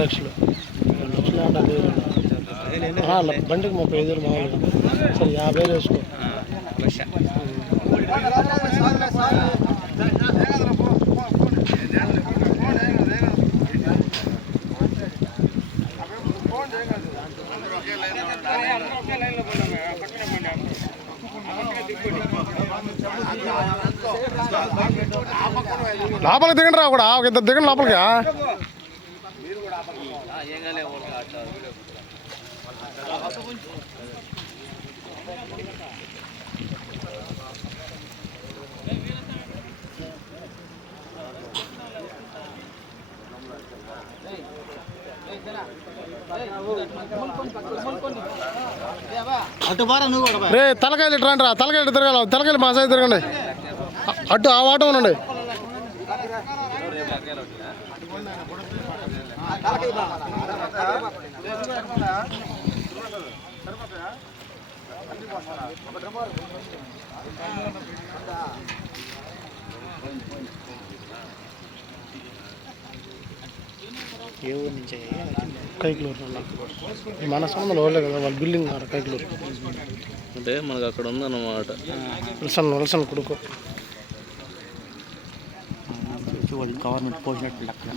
లక్షలు బండికి 35,000 మామూలుగా సరే 50,000 వేసుకో. లోపలికి దిగండి రా కూడా ఒక ఇద్దరు దిగండి లోపలికి. రే తలకాయలు ఇటు రండి రా, తలకాయలు తిరగాలి, తలకాయలు మా సైడ్ తిరగండి, అటు ఆ వాట ఉండండి. ఏ ఊరు నుంచి? కైకులూరు. మన సంబంధం వాళ్ళే కదా, వాళ్ళ బిల్డింగ్ కైకులూరు అంటే మనకు అక్కడ ఉందన్నమాట. విల్సన్ కొడుకు గవర్నమెంట్ పోసినట్టు అక్కడ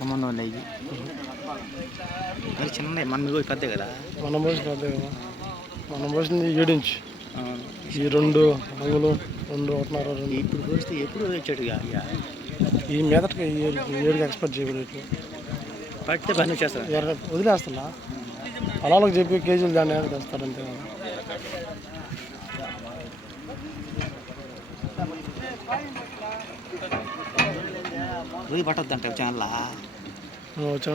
సంబంధం లేదు. ఇది చిన్న మన పెద్ద కదా, మనం పోసింది పెద్ద కదా, మనం పోసింది 7 ఇంచ్. ఈ 2 రంగులు 2 ఒకటిన్నర 2 ఇప్పుడు పోస్తే ఎప్పుడు వచ్చాడు ఈ మీదటికి 7కి ఎక్స్పెక్ట్ చేయకూడదు. పడితే పని చేస్తారు, వదిలేస్తున్నా పొలాలకు చెప్పి కేజీలు దాన్ని ఏమైనా తెస్తారు అంతే కదా. రోజు పట్టద్దు అంటే ఛానల్ వచ్చిన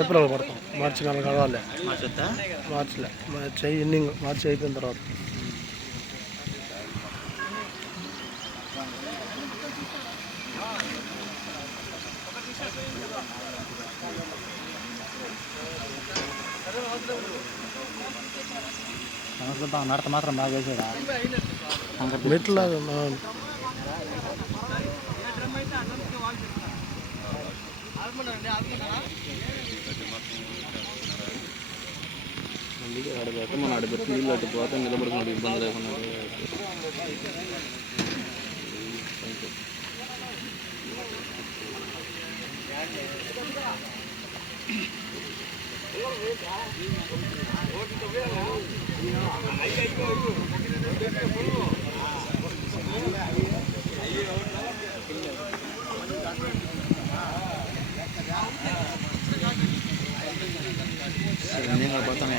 ఏప్రిల్ పడతాం, మార్చి నెల కావాలి. మార్చి ఎండింగ్, మార్చి అయిపోయిన తర్వాత. నడత మాత్రం బాగా వేసాడా మెట్లా అందుకే ఆడబెట్ట మనం ఆడబెట్టి నీళ్ళు అడ్డుపోతే నిలబడుకున్నాడు, ఇబ్బంది లేకుండా. పోతాను